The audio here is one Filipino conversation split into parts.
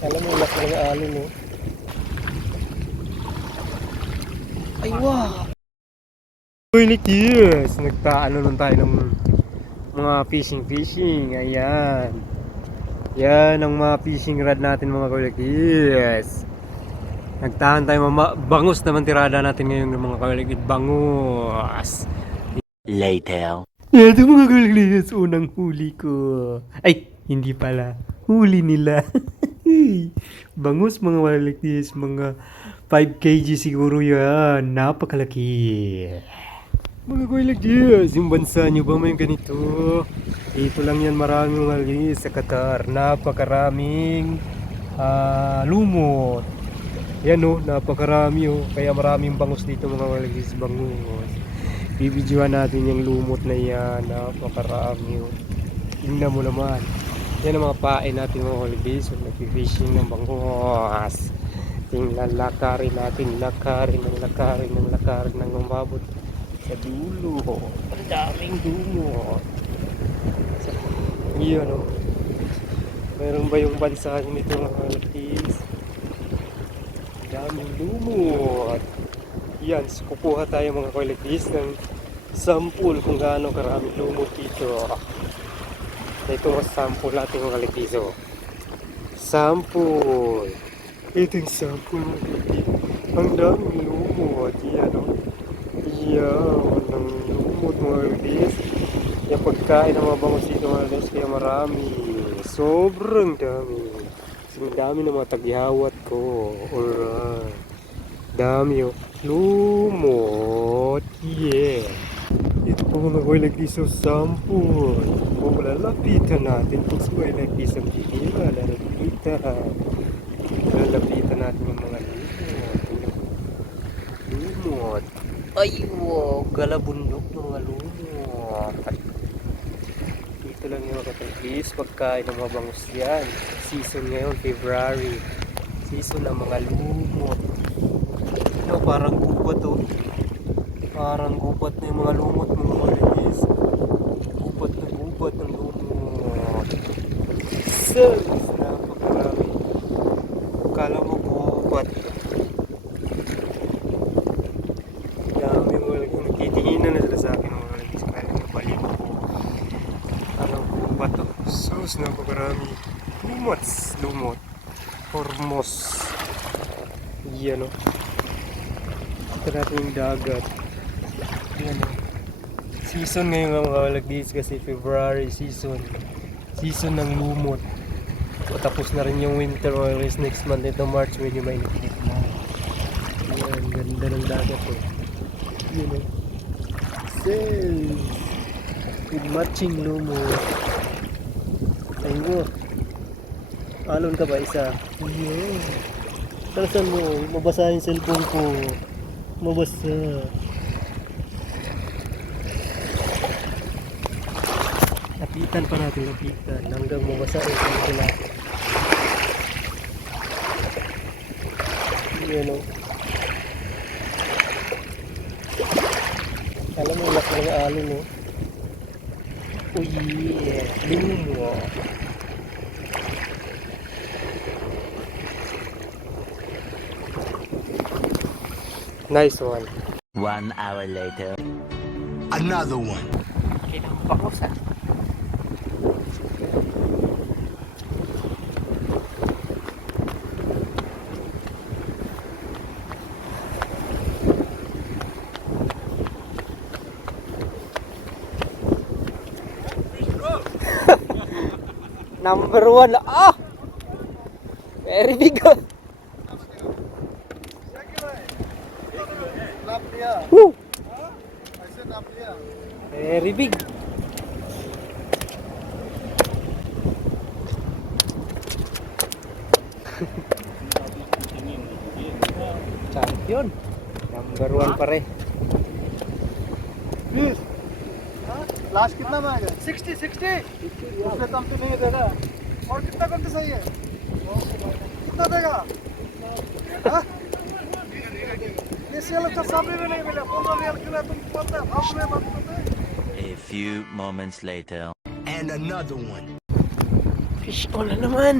Alam mo, laki ng alon, no? Ay, wow! Uy, Nikis! Nagtaano nun tayo ng mga fishing. Ayan. Yan ang mga fishing rod natin, mga kulikis. Nagtahan tayo, bangus naman tirada natin ngayon ng mga kulikis. Bangus! Later. Yan ito mga kulikis, unang huli ko. Ay, hindi pala. Huli nila. Bangus mga kulikis, mga 5 kg siguro yan. Napakalaki. Mga kulikis, yung bansa nyo ba may ganito? Dito lang yan maraming kulikis sa Qatar. Napakaraming lumot. Yan o, napakarami o. Kaya maraming bangus dito mga kulikis, bangus. Bibidyohan natin yung lumot na yan. Napakarami o. Tingnan mo naman. Yan ang mga pain natin mga kulikis. So, nag-fishing ng bangus. Tingnan, lakarin natin. Lakarin ng umabot sa dulo. Ang daming dulo. Iyon o. Meron ba yung bansa nito mga kulikis? Daming lumot. Yan, kukuha tayo mga kulikis ng sample kung gaano karaming lumot dito. Ito ang sample natin mga kulikis. Sample. Ito yung sample mga kulikis. Ang daming lumot. Yan o. Yan, ang lumot mga kulikis. Yung pagkain ng mga bangus dito mga kulikis kaya marami. Sobrang dami. Ang dami ng mga tagyawat ko. Alright. Dami o. Lumot. Yeah. Ito po mga kulikis o sample. Kung lalapitan natin. Kung sa kulikis ang bihira. Lalapitan natin yung mga lumot. Lumot. Ay wow. Galabundok ng mga lumot. Ito lang yung mga kulikis. Pagkain ng mga bangus yan. Season ngayon, February. Season ng mga lumot. Ito, parang gubat o. Parang gubat na yung mga lumot mga kulikis. Gubat ng lumot. Service na pagkarami. Kala mo gubat. Dami mga kulikis. Nagtitinginan na sila sa akin mga kulikis. Kaya nabalik ko. Parang gubat o. Sus na pagkarami. Lumot. Hormos. Yan o. Ito natin yung dagat. Yan o. Season ngayon mga kulikis kasi February season. Season ng lumot. O, tapos na rin yung winter or next month ito March medyo mainit na. Yan, ganda ng dagat o. Yan o. Says with matching lumot. Ayun. Alon ka ba isa? Yeah. Saan mo? Mabasa yung cellphone ko. Mabasa. Lapitan pa natin, lapitan. Hanggang mabasa yung cellphone natin. Yan o. Alam mo, laki ng alon o. Oh yeah. Lumo. Nice one. 1 hour later. Another one. Kinampak sa. Number 1. Ah! Very big. Woo! Very big. Champion. Number 1 pare. Please. Last कितना में आएगा 60 उससे कम तो नहीं देगा और कितना करते सही है कितना देगा हाँ? ये अच्छा सामने में नहीं मिला 15 रियल किलो तुम बोलते हैं हाफ में बात करते हैं. A few moments later. And another one. Fish on na naman.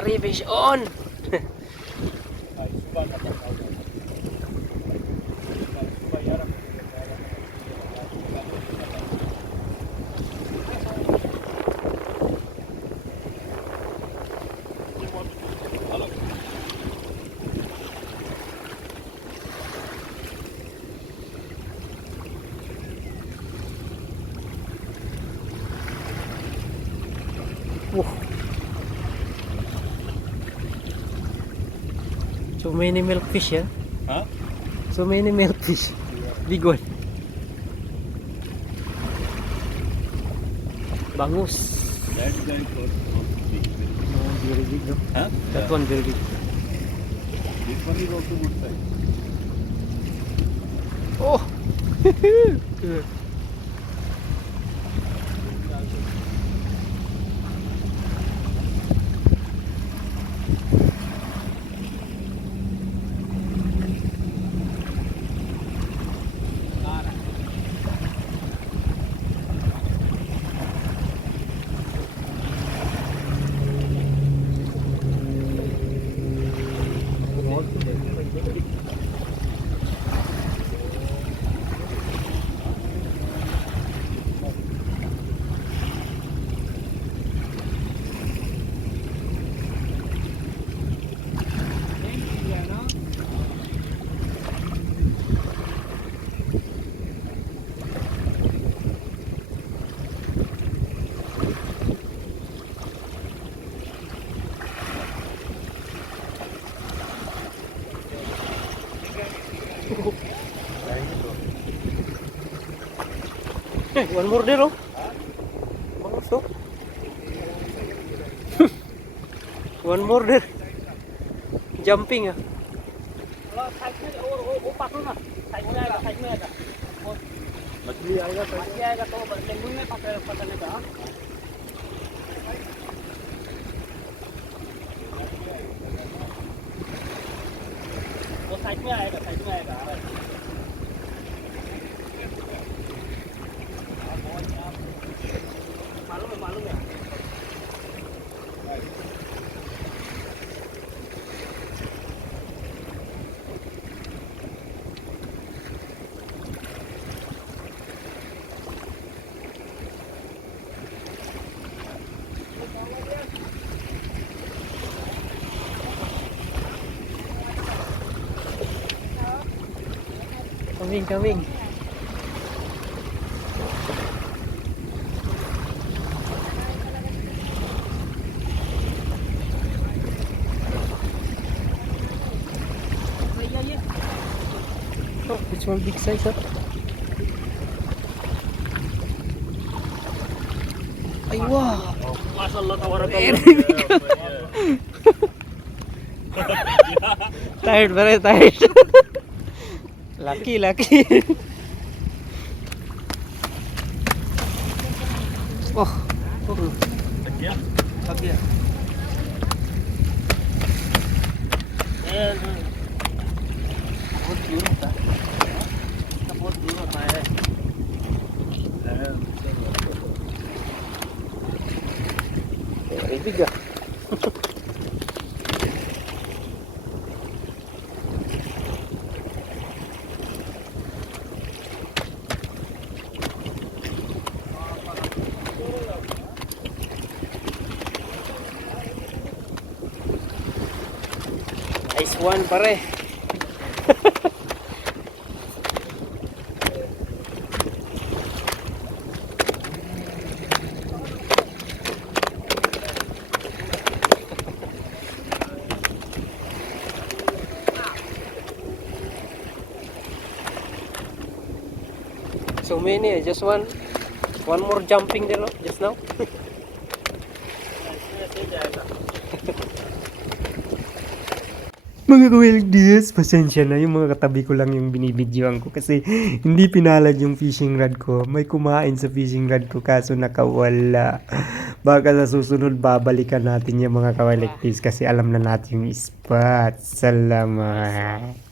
Parifish on! So many milkfish, yeah? Huh? So many milkfish. Big one. Bangus. That's very close. Oh, very big, no? Huh? That one very big. This one is also good size. Oh! One more there, oh. Bangus, oh. One more there. Jumping, ah. मछली आएगा तो वो साइड में आएगा, साइड में आएगा। मालूम है, मालूम है। Coming, coming. Oh, this one big size, huh? Ay, wow! माशाल्लाह तबारक Tired, very tired. Lucky, lucky. Oh, थक गया बहुत दूर होता है, बहुत दूर होता है। very big. Nice one, pare. So many, just one more jumping there, no? Just now. Mga ka-Weldies, pasensya na yung mga katabi ko lang yung binibidyoan ko kasi hindi pinalad yung fishing rod ko. May kumain sa fishing rod ko kaso nakawala. Baka sa susunod babalikan natin yung mga ka-Weldies kasi alam na natin yung spot. Salamat.